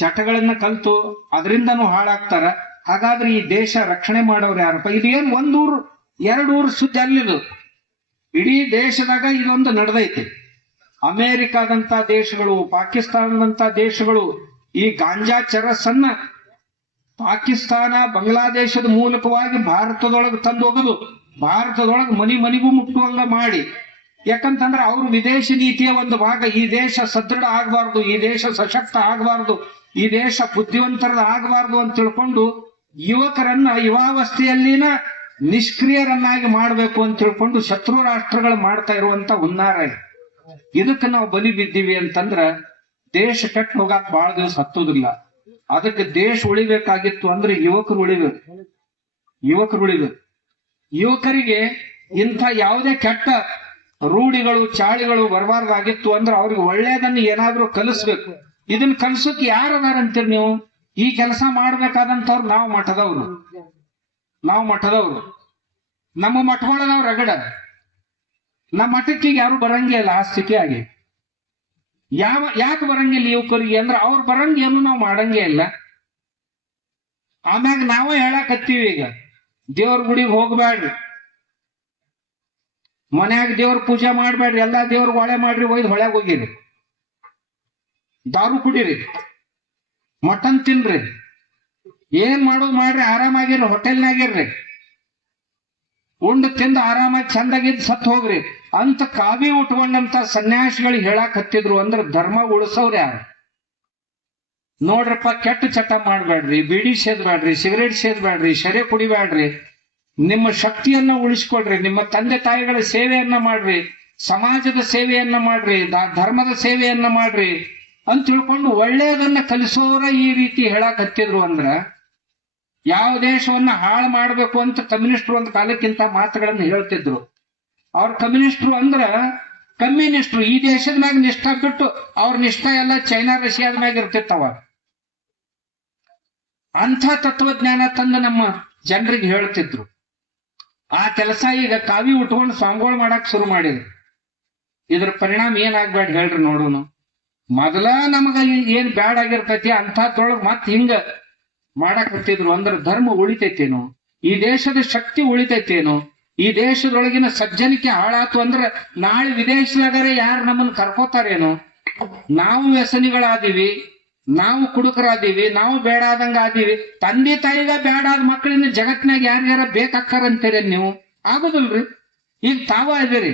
ಚಟಗಳನ್ನ ಕಲ್ತು ಅದರಿಂದನೂ ಹಾಳಾಗ್ತಾರ. ಹಾಗಾದ್ರೆ ಈ ದೇಶ ರಕ್ಷಣೆ ಮಾಡೋರು ಯಾರಪ್ಪ ಇದೇನ್ ಒಂದೂರು ಎರಡು ಊರು ಸುದ್ದಿ ಅಲ್ಲಿದು. ಇಡೀ ದೇಶದಾಗ ಇದೊಂದು ನಡೆದೈತಿ. ಅಮೇರಿಕಾದಂತ ದೇಶಗಳು, ಪಾಕಿಸ್ತಾನದಂತ ದೇಶಗಳು, ಈ ಗಾಂಜಾ ಚರಸ್ಸನ್ನ ಪಾಕಿಸ್ತಾನ, ಬಾಂಗ್ಲಾದೇಶದ ಮೂಲಕವಾಗಿ ಭಾರತದೊಳಗೆ ತಂದು ಹೋಗುದು ಭಾರತದೊಳಗೆ ಮನಿ ಮನಿಗೂ ಮುಟ್ಟುವಂಗ ಮಾಡಿ ಯಾಕಂತಂದ್ರೆ ಅವರು ವಿದೇಶಿ ನೀತಿಯ ಒಂದು ಭಾಗ. ಈ ದೇಶ ಸದೃಢ ಆಗಬಾರ್ದು, ಈ ದೇಶ ಸಶಕ್ತ ಆಗಬಾರ್ದು, ಈ ದೇಶ ಬುದ್ಧಿವಂತರದ ಆಗಬಾರ್ದು ಅಂತ ತಿಳ್ಕೊಂಡು ಯುವಕರನ್ನ ಯುವಾವಸ್ಥೆಯಲ್ಲಿನ ನಿಷ್ಕ್ರಿಯರನ್ನಾಗಿ ಮಾಡಬೇಕು ಅಂತ ತಿಳ್ಕೊಂಡು ಶತ್ರು ರಾಷ್ಟ್ರಗಳು ಮಾಡ್ತಾ ಇರುವಂತ ಹುನ್ನಾರ ಇದು. ಇದಕ್ಕೆ ನಾವು ಬಲಿ ಬಿದ್ದೀವಿ ಅಂತಂದ್ರ ದೇಶ ಕೆಟ್ಟ ಹೋಗಾಕ್ ಬಹಳ ದಿವಸ ಹತ್ತೋದಿಲ್ಲ. ಅದಕ್ಕೆ ದೇಶ ಉಳಿಬೇಕಾಗಿತ್ತು ಅಂದ್ರೆ ಯುವಕರು ಉಳಿಬೇಕು. ಯುವಕರು ಉಳಿಬೇಕು. ಯುವಕರಿಗೆ ಇಂಥ ಯಾವುದೇ ಕೆಟ್ಟ ರೂಢಿಗಳು, ಚಾಳಿಗಳು ಬರಬಾರ್ದಾಗಿತ್ತು ಅಂದ್ರೆ ಅವ್ರಿಗೆ ಒಳ್ಳೇದನ್ನ ಏನಾದರೂ ಕಲಿಸ್ಬೇಕು. ಇದನ್ನ ಕಲಿಸೋಕೆ ಯಾರು ಅಂತೀರಿ ನೀವು? ಈ ಕೆಲಸ ಮಾಡ್ಬೇಕಾದಂತವ್ರು ನಾವು ಮಠದವ್ರು. ನಾವು ಮಠದವ್ರು. ನಮ್ಮ ಮಠವಾಳ ನಾವು ರಗಡ. ನಮ್ಮ ಮಠಕ್ಕೆ ಈಗ ಯಾರು ಬರಂಗಿಲ್ಲ ಆ ಸ್ಥಿತಿ ಆಗಿ. ಯಾವ, ಯಾಕೆ ಬರಂಗಿಲ್ಲ ಯುವಕರಿಗೆ ಅಂದ್ರೆ ಅವ್ರು ಬರಂಗ ಏನು ನಾವು ಮಾಡಂಗೇ ಇಲ್ಲ. ಆಮ್ಯಾಗ ನಾವೇ ಹೇಳಕತ್ತೀವಿ ಈಗ. ದೇವ್ರ ಗುಡಿಗೆ ಹೋಗ್ಬ್ಯಾಡ್ರಿ. ಮನ್ಯಾಗ ದೇವ್ರ ಪೂಜೆ ಮಾಡ್ಬೇಡ್ರಿ, ಎಲ್ಲಾ ದೇವ್ರ ಹೊಳೆ ಮಾಡ್ರಿ, ಒಯ್ದು ಹೊಳ್ಯಾಗ ಹೋಗಿರಿ. ದಾರು ಕುಡೀರಿ. ಮಟನ್ ತಿನ್ರಿ. ಏನ್ ಮಾಡೋದು ಮಾಡ್ರಿ, ಆರಾಮಾಗಿರ್ರಿ, ಹೋಟೆಲ್ನಾಗಿರ್ರಿ. ಉಂಡು ತಿಂದು ಆರಾಮಾಗಿ ಚಂದಾಗಿದ್ದು ಸತ್ ಹೋಗ್ರಿ. ಅಂತ ಕಾವಿ ಉಟ್ಕೊಂಡಂತ ಸನ್ಯಾಸಿಗಳು ಹೇಳಾಕ್ ಹತ್ತಿದ್ರು ಅಂದ್ರ ಧರ್ಮ ಉಳಿಸೋರ್ ಯಾರು? ನೋಡ್ರಪ್ಪ, ಕೆಟ್ಟ ಚಟ ಮಾಡ್ಬೇಡ್ರಿ ಬೀಡಿ ಸೇದ್ಬೇಡ್ರಿ ಸಿಗರೇಟ್ ಸೇದ್ಬೇಡ್ರಿ ಶರೆ ಕುಡಿಬೇಡ್ರಿ ನಿಮ್ಮ ಶಕ್ತಿಯನ್ನ ಉಳಿಸ್ಕೊಳ್ರಿ, ನಿಮ್ಮ ತಂದೆ ತಾಯಿಗಳ ಸೇವೆಯನ್ನ ಮಾಡ್ರಿ, ಸಮಾಜದ ಸೇವೆಯನ್ನ ಮಾಡ್ರಿ ಧರ್ಮದ ಸೇವೆಯನ್ನ ಮಾಡ್ರಿ ಅಂತ ತಿಳ್ಕೊಂಡು ಒಳ್ಳೆಯದನ್ನ ಕಲಿಸೋರ ಈ ರೀತಿ ಹೇಳಕ್ ಹತ್ತಿದ್ರು ಅಂದ್ರ ಯಾವ ದೇಶವನ್ನ ಹಾಳು ಮಾಡಬೇಕು ಅಂತ ಕಮ್ಯುನಿಸ್ಟ್ರು ಒಂದು ಕಾಲಕ್ಕಿಂತ ಮಾತುಗಳನ್ನು ಹೇಳ್ತಿದ್ರು. ಅವ್ರ ಕಮ್ಯುನಿಸ್ಟ್ರು ಅಂದ್ರ ಕಮ್ಯುನಿಸ್ಟ್ರು, ಈ ದೇಶದ ಮ್ಯಾಗ ನಿಷ್ಠ ಬಿಟ್ಟು ಅವ್ರ ನಿಷ್ಠ ಎಲ್ಲ ಚೈನಾ, ರಷ್ಯಾದ ಮ್ಯಾಗ ಇರ್ತಿತ್ತವ. ಅಂಥ ತತ್ವಜ್ಞಾನ ತಂದು ನಮ್ಮ ಜನರಿಗೆ ಹೇಳ್ತಿದ್ರು. ಆ ಕೆಲಸ ಈಗ ಕಾವಿ ಉಟ್ಕೊಂಡು ಸ್ವಾಮಿಗಳು ಮಾಡಕ್ ಶುರು ಮಾಡಿದ್ರು. ಇದ್ರ ಪರಿಣಾಮ ಏನಾಗ್ಬೇಡ ಹೇಳ್ರಿ ನೋಡೋನು. ಮೊದಲ ನಮಗ ಏನ್ ಬ್ಯಾಡ್ ಆಗಿರ್ತೈತಿ ಅಂಥದ್ರೊಳಗ್ ಮತ್ ಹಿಂಗ ಮಾಡಕ್ ಹತ್ತಿದ್ರು ಅಂದ್ರ ಧರ್ಮ ಉಳಿತೈತೇನು, ಈ ದೇಶದ ಶಕ್ತಿ ಉಳಿತೈತೇನು, ಈ ದೇಶದೊಳಗಿನ ಸಜ್ಜನಿಕೆ ಹಾಳಾತು ಅಂದ್ರ ನಾಳೆ ವಿದೇಶದಾಗರೆ ಯಾರು ನಮ್ಮನ್ನ ಕರ್ಕೋತಾರೇನು, ನಾವು ವ್ಯಸನಿಗಳಾದೀವಿ ನಾವು ಕುಡುಕರಾದೀವಿ, ನಾವು ಬೇಡ ಆದಂಗ ಆದೀವಿ ತಂದೆ ತಾಯಿಗ ಬೇಡಾದ ಮಕ್ಕಳಿಂದ ಜಗತ್ನಾಗ ಯಾರ್ಯಾರ ಬೇಕಾಕ್ಕಾರಂತೀರಿ ನೀವು ಆಗುದಿಲ್ರಿ? ಈಗ ತಾವ ಇದೀರಿ.